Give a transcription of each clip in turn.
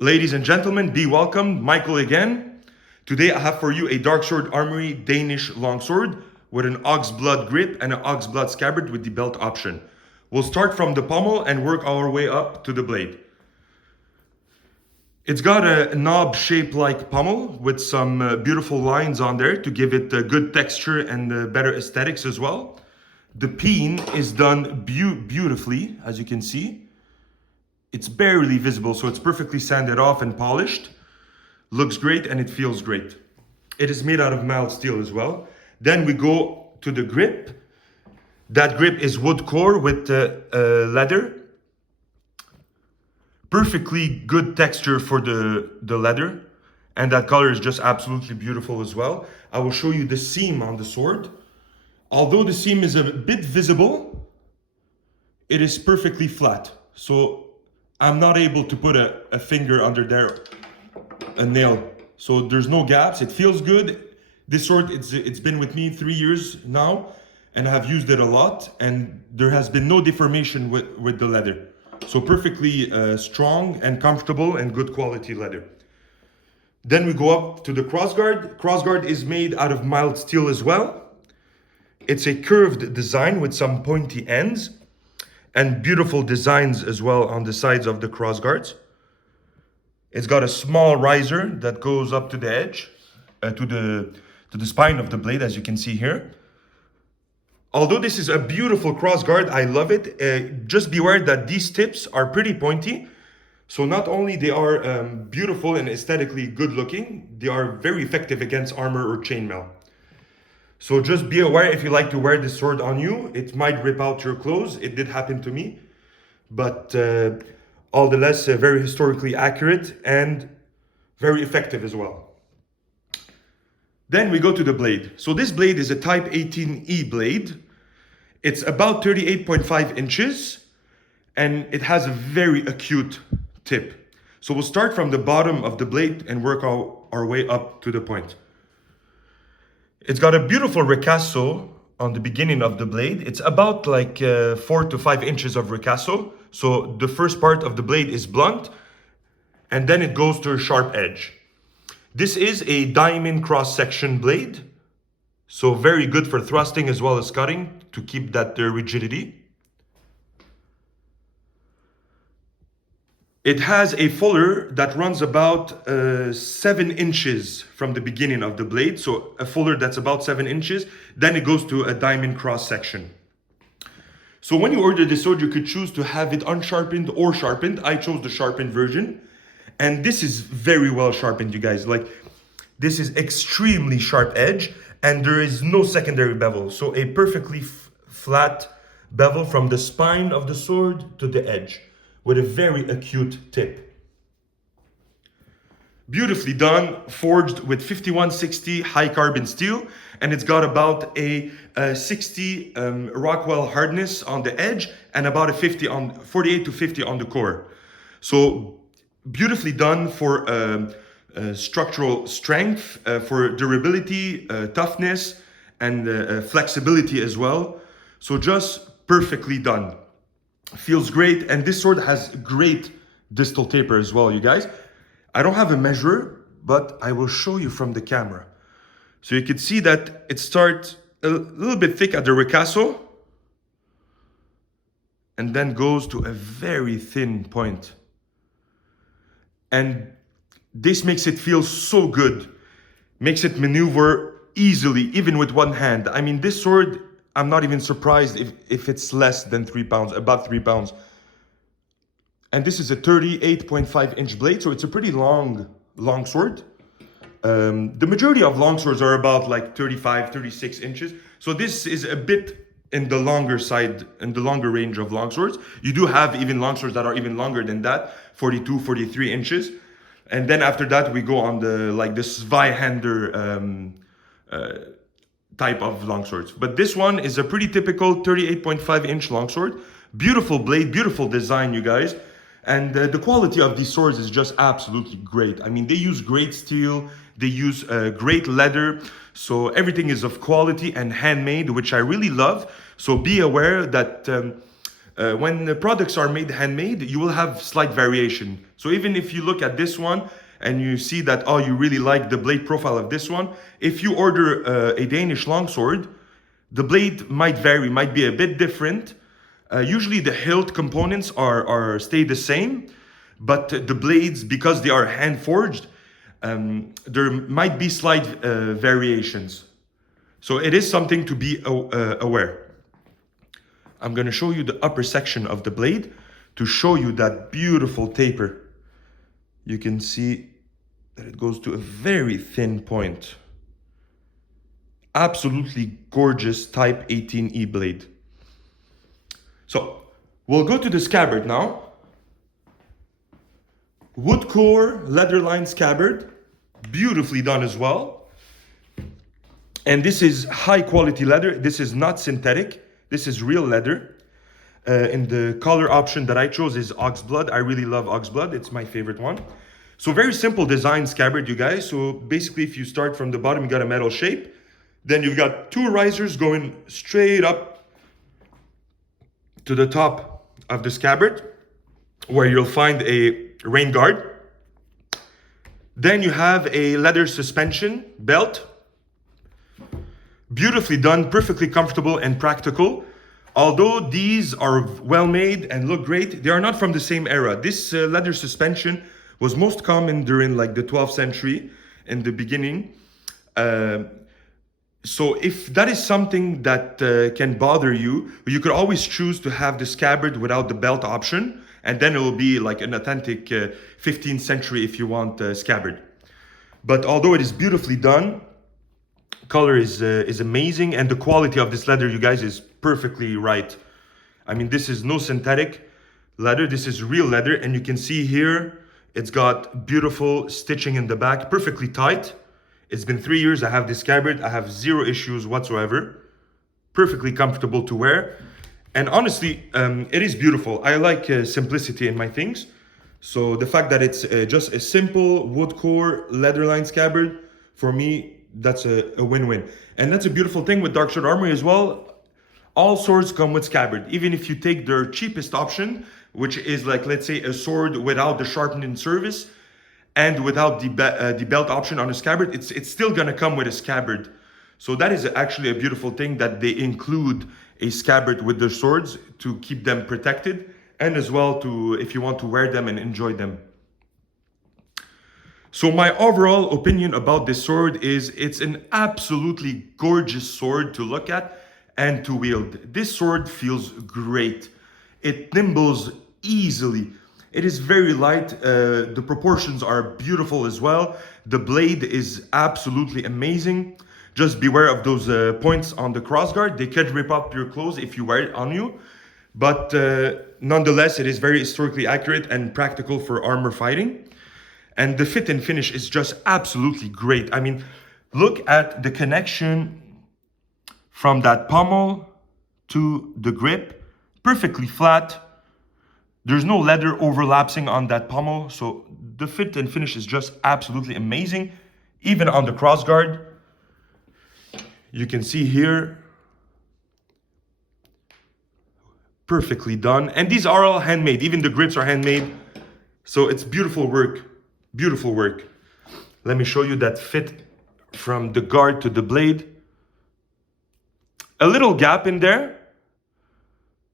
Ladies and gentlemen, be welcome. Michael again. Today I have for you a Darksword Armory Danish Longsword with an ox blood grip and an ox blood scabbard with the belt option. We'll start from the pommel and work our way up to the blade. It's got a knob shaped like pommel with some beautiful lines on there to give it good texture and better aesthetics as well. The peen is done beautifully, as you can see. It's barely visible, so it's perfectly sanded off and polished. Looks great and it feels great. It is made out of mild steel as well. Then we go to the grip. That grip is wood core with leather. Perfectly good texture for the leather. And that color is just absolutely beautiful as well. I will show you the seam on the sword. Although the seam is a bit visible, it is perfectly flat. So I'm not able to put a finger under there, a nail. So there's no gaps. It feels good. This sword, it's been with me 3 years now, and I have used it a lot, and there has been no deformation with the leather. So perfectly strong and comfortable and good quality leather. Then we go up to the crossguard. Crossguard is made out of mild steel as well. It's a curved design with some pointy ends and beautiful designs as well on the sides of the crossguards. It's got a small riser that goes up to the edge, to the spine of the blade, as you can see here. Although this is a beautiful crossguard, I love it. Just beware that these tips are pretty pointy. So not only they are beautiful and aesthetically good looking, they are very effective against armor or chainmail. So just be aware if you like to wear this sword on you, it might rip out your clothes. It did happen to me, but all the less very historically accurate and very effective as well. Then we go to the blade. So this blade is a Type 18E blade. It's about 38.5 inches and it has a very acute tip. So we'll start from the bottom of the blade and work our way up to the point. It's got a beautiful ricasso on the beginning of the blade. It's about like 4 to 5 inches of ricasso. So the first part of the blade is blunt and then it goes to a sharp edge. This is a diamond cross-section blade. So very good for thrusting as well as cutting to keep that rigidity. It has a fuller that runs about 7 inches from the beginning of the blade. So a fuller that's about 7 inches. Then it goes to a diamond cross section. So when you order this sword, you could choose to have it unsharpened or sharpened. I chose the sharpened version. And this is very well sharpened, you guys. Like, this is extremely sharp edge and there is no secondary bevel. So a perfectly flat bevel from the spine of the sword to the edge, with a very acute tip. Beautifully done, forged with 5160 high carbon steel, and it's got about a 60 Rockwell hardness on the edge and about a 48 to 50 on the core. So beautifully done for structural strength, for durability, toughness, and flexibility as well. So just perfectly done. Feels great, and this sword has great distal taper as well, you guys. I don't have a measure, but I will show you from the camera. So you can see that it starts a little bit thick at the ricasso and then goes to a very thin point. And this makes it feel so good, makes it maneuver easily, even with one hand. I mean, this sword, I'm not even surprised if it's less than 3 pounds, about 3 pounds. And this is a 38.5 inch blade, so it's a pretty long sword. The majority of long swords are about like 35, 36 inches. So this is a bit in the longer side, in the longer range of long swords. You do have even long swords that are even longer than that, 42, 43 inches. And then after that, we go on the Zweihander type of longswords. But this one is a pretty typical 38.5 inch longsword. Beautiful blade, beautiful design, you guys. And the quality of these swords is just absolutely great. I mean, they use great steel, they use great leather. So everything is of quality and handmade, which I really love. So be aware that when the products are made handmade, you will have slight variation. So even if you look at this one and you see that, oh, you really like the blade profile of this one, if you order a Danish longsword, the blade might vary, might be a bit different. Usually the hilt components are stay the same, but the blades, because they are hand forged, there might be slight variations. So it is something to be aware. I'm going to show you the upper section of the blade to show you that beautiful taper. You can see that it goes to a very thin point. Absolutely gorgeous Type 18E blade. So we'll go to the scabbard now. Wood core, leather lined scabbard, beautifully done as well. And this is high quality leather. This is not synthetic. This is real leather. And the color option that I chose is oxblood. I really love oxblood. It's my favorite one. So very simple design scabbard, you guys. So basically, if you start from the bottom, you got a metal shape. Then you've got two risers going straight up to the top of the scabbard, where you'll find a rain guard. Then you have a leather suspension belt. Beautifully done, perfectly comfortable and practical. Although these are well made and look great, they are not from the same era. This leather suspension was most common during like the 12th century in the beginning. So if that is something that can bother you, you could always choose to have the scabbard without the belt option, and then it will be like an authentic 15th century if you want scabbard. But although it is beautifully done, color is amazing, and the quality of this leather, you guys, is perfectly right. I mean, this is no synthetic leather, this is real leather, and you can see here it's got beautiful stitching in the back, perfectly tight. It's been 3 years I have this scabbard. I have zero issues whatsoever. Perfectly comfortable to wear, and honestly, it is beautiful. I like simplicity in my things, so the fact that it's just a simple wood core leather lined scabbard, for me, that's a win-win. And that's a beautiful thing with Darksword Armory as well. All swords come with scabbard. Even if you take their cheapest option, which is like, let's say, a sword without the sharpening service and without the belt option on a scabbard, it's still gonna come with a scabbard. So that is actually a beautiful thing, that they include a scabbard with their swords to keep them protected, and as well to, if you want to wear them and enjoy them. So my overall opinion about this sword is it's an absolutely gorgeous sword to look at and to wield. This sword feels great. It nimbles easily. It is very light. The proportions are beautiful as well. The blade is absolutely amazing. Just beware of those points on the crossguard. They could rip up your clothes if you wear it on you. But nonetheless, it is very historically accurate and practical for armor fighting. And the fit and finish is just absolutely great. I mean, look at the connection from that pommel to the grip. Perfectly flat. There's no leather overlapping on that pommel. So the fit and finish is just absolutely amazing. Even on the crossguard, you can see here, perfectly done. And these are all handmade. Even the grips are handmade. So it's beautiful work. Beautiful work. Let me show you that fit from the guard to the blade. A little gap in there,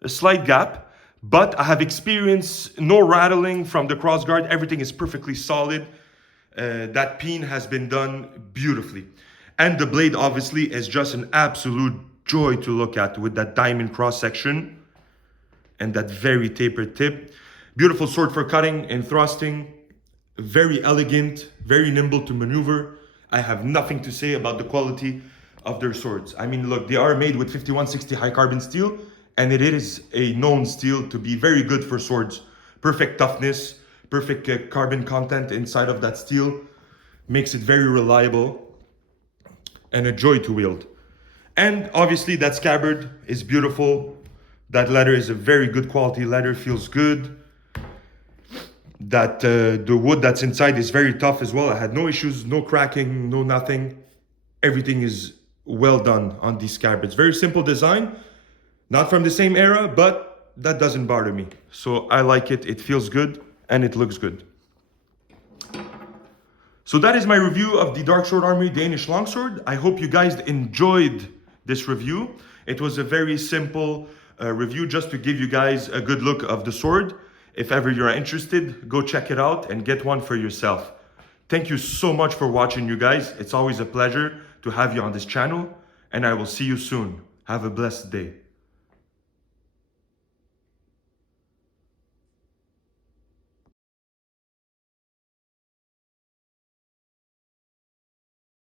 a slight gap, but I have experienced no rattling from the crossguard. Everything is perfectly solid. That peen has been done beautifully. And the blade obviously is just an absolute joy to look at, with that diamond cross section and that very tapered tip. Beautiful sword for cutting and thrusting. Very elegant, very nimble to maneuver. I have nothing to say about the quality of their swords. I mean, look, they are made with 5160 high carbon steel, and it is a known steel to be very good for swords. Perfect toughness, perfect carbon content inside of that steel makes it very reliable and a joy to wield. And obviously that scabbard is beautiful. That leather is a very good quality leather, feels good. That the wood that's inside is very tough as well. I had no issues, no cracking, no nothing. Everything is well done on these scabbards. Very simple design, not from the same era, but that doesn't bother me. So I like it, it feels good, and it looks good. So that is my review of the Darksword Armory Danish Longsword. I hope you guys enjoyed this review. It was a very simple review just to give you guys a good look of the sword. If ever you're interested, go check it out and get one for yourself. Thank you so much for watching, you guys. It's always a pleasure to have you on this channel, and I will see you soon. Have a blessed day.